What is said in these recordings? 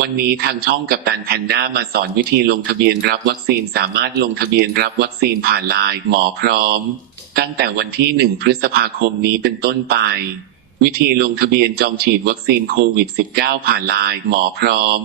วันนี้ทางช่องกับตันแพนด้ามาสอนวิธีลงทะเบียนรับวัคซีนสามารถลงทะเบียนรับวัคซีนผ่านไลน์หมอพร้อม ตั้งแต่วันที่ 1 พฤษภาคมนี้เป็นต้นไป วิธีลงทะเบียนจองฉีดวัคซีนโควิด -19 ผ่านไลน์หมอพร้อม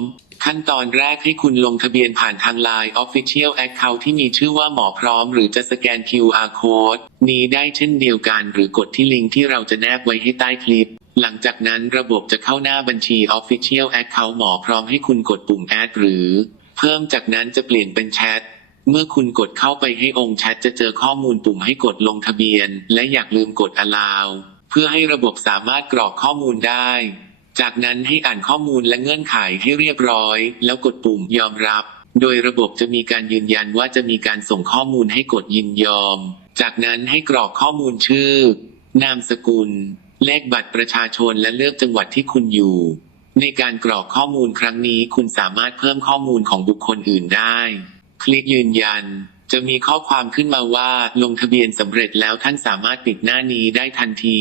ขั้นตอนแรกให้คุณลงทะเบียนผ่านทางไลน์ Official Account ที่มีชื่อว่าหมอพร้อม หรือจะสแกน QR Code นี้ได้เช่นเดียวกัน หรือกดที่ลิงก์ที่เราจะแนบไว้ให้ใต้คลิป หลังจากนั้นระบบจะเข้าหน้าบัญชี Official Account หมอพร้อมให้คุณกดปุ่ม Add หรือ เพิ่มจากนั้นจะเปลี่ยนเป็นแชทเมื่อคุณกดเข้าไปให้องค์แชทจะเจอข้อมูลปุ่มให้กดลงทะเบียน และอย่าลืมกด allow เพื่อให้ระบบสามารถกรอกข้อมูลได้ จากนั้นให้อ่านข้อมูลและเงื่อนไขให้เรียบร้อย แล้วกดปุ่มยอมรับ โดยระบบจะมีการยืนยันว่าจะมีการส่งข้อมูลให้กดยินยอม จากนั้นให้กรอกข้อมูลชื่อ นามสกุล เลขบัตรประชาชนและเลือกจังหวัดที่คุณอยู่ ในการกรอกข้อมูลครั้งนี้คุณสามารถเพิ่มข้อมูลของบุคคลอื่นได้ คลิกยืนยันจะมีข้อความขึ้นมาว่าลงทะเบียนสำเร็จแล้วท่านสามารถปิดหน้านี้ได้ทันที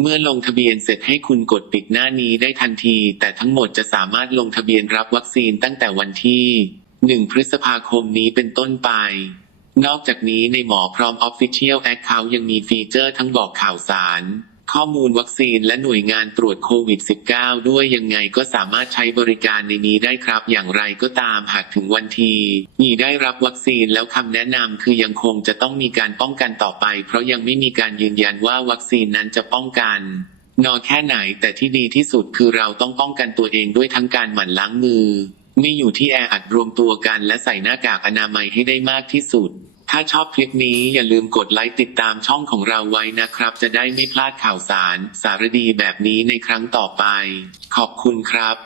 เมื่อลงทะเบียนเสร็จให้คุณกดปิดหน้านี้ได้ทันที แต่ทั้งหมดจะสามารถลงทะเบียนรับวัคซีนตั้งแต่วันที่ 1 พฤษภาคมนี้เป็นต้นไป นอกจากนี้ในหมอพร้อม Official Account ยังมีฟีเจอร์ทั้งบอกข่าวสาร ข้อมูลวัคซีนและหน่วยงานตรวจโควิด -19 ด้วยยังไงก็สามารถใช้บริการในนี้ได้ครับ อย่างไรก็ตามหากถึงวันทีมีได้รับวัคซีนแล้วคำแนะนำคือยังคงจะต้องมีการป้องกันต่อไป เพราะยังไม่มีการยืนยันว่าวัคซีนนั้นจะป้องกันนอแค่ไหนแต่ที่ดีที่สุดคือเราต้องป้องกันตัวเองด้วยทั้งการหมั่นล้างมือ ไม่อยู่ที่แออัดรวมตัวกันและใส่หน้ากากอนามัยให้ได้มากที่สุด ถ้าชอบคลิปนี้อย่าลืมกดไลค์ติดตามช่องของเราไว้นะครับ จะได้ไม่พลาดข่าวสาร สารดีแบบนี้ในครั้งต่อไป ขอบคุณครับ